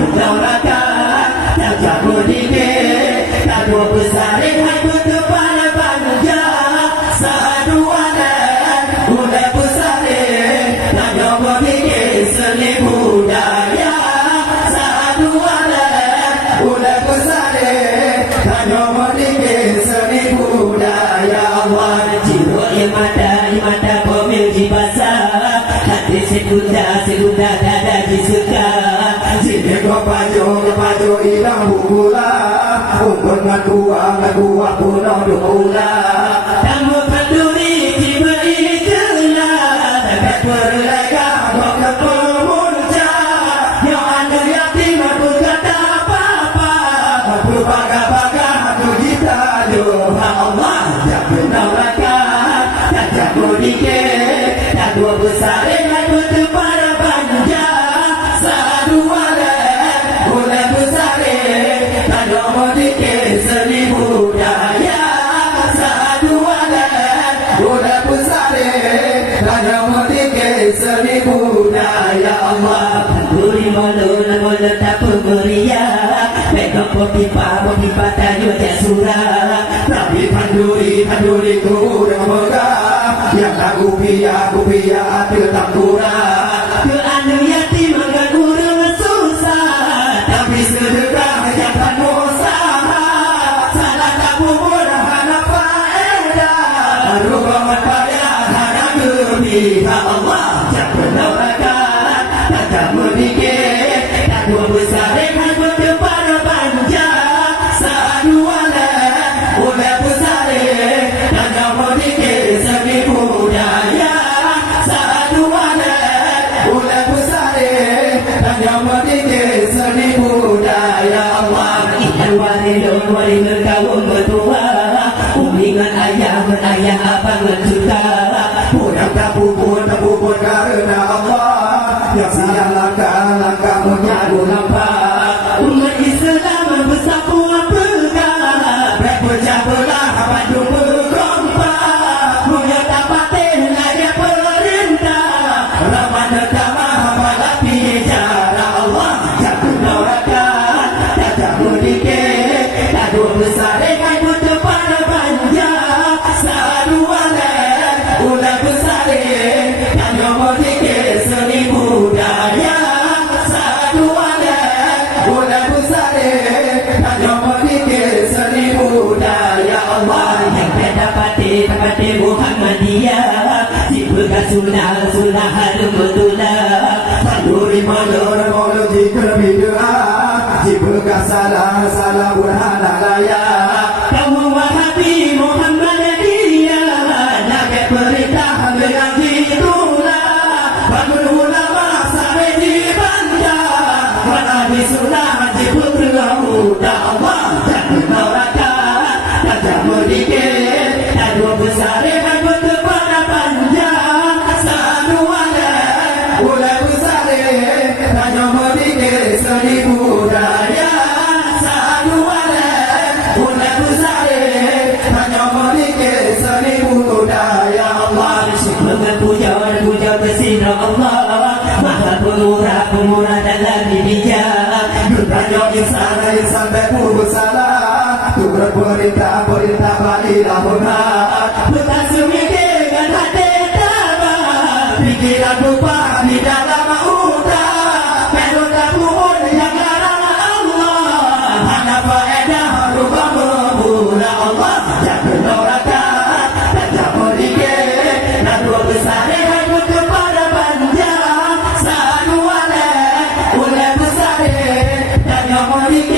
neraka tak jauh dikit tak dua besar hai berdepan panjang saduanan udah besar tak jauh dikit seni budaya saduanan udah besar tak jauh dikit seni budaya Allah jiwa yang mata komil di basah hati segunda dada disuka sini kau paju hilang bukula umur ngakua pulau dukula kamu peduli diberi jelas dapat berlaga kau kepemunca yang anda yatim aku kata apa-apa aku baga-baga aku ditadu Allah tak benar laka tak jauh dikit tak dua besar dengan berdepan panjang saduanan udah besar tak jauh dikit seni budaya saduanan udah besar tak jauh dikit seni budaya Allah penduri mula tak pemeria mereka pipa tayu surah tapi panduri ku dengan megah yang aku pia tetap kurang ke anu yatim dengan urang susah tapi sedekah jangan usaha salah kamu murah hana faedah rubah payah hana gembira Allah jangan neraka tak kamu dikit tak dua besar dengan berdepan panjang saduanan udah besar tak jauh dikit seni budaya saduanan udah besar tak jauh dikit seni budaya Allah ikan warilun kaum berdua umingan ayah abang juga pulang tapupun karena Allah yang siang langkah menyadu nampak umat Islam bersatu pegang berpecah belah Bandung berkompak punya tapatin ayat perintah ramah netamah malapi cara Allah jatuh neraka tak jauh dikit tak dua besar dengan berdepan panjang saduanan udah besar tak jauh dikit seni budaya saduanan udah besar tak jauh dikit seni budaya Allah yang dapati Muhammadiyah dipegang sunnah harum betulah panduri malu jika bid'ah dipegang salah burhana layak kamu wahabi Muhammadiyah nabi perintah dengan itulah bangun ulama sampai di bandar wanabi sunnah dipegang udah Allah tak neraka tak jauh dikit tak dua besar dengan berdepan panjang saduanan udah besar tak jauh dikit seni budaya saduanan udah besar tak jauh dikit seni budaya Allah dengan puja bersihnya Allah maha pemurah dalam dirinya bertanya insan berpuluh salah tu berperintah balilah hormat bukan semikir dengan hati tabah pikiran lupa di dalam utah penuh pun yang larang Allah hana faedah rubah membuna Allah jangan neraka tak jauh dikit tak dua besar dengan berdepan panjang saduanan udah besar tak jauh dikit